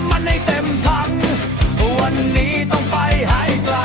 ำมันให้เต็มถัง วันนี้ต้องไปให้ไกล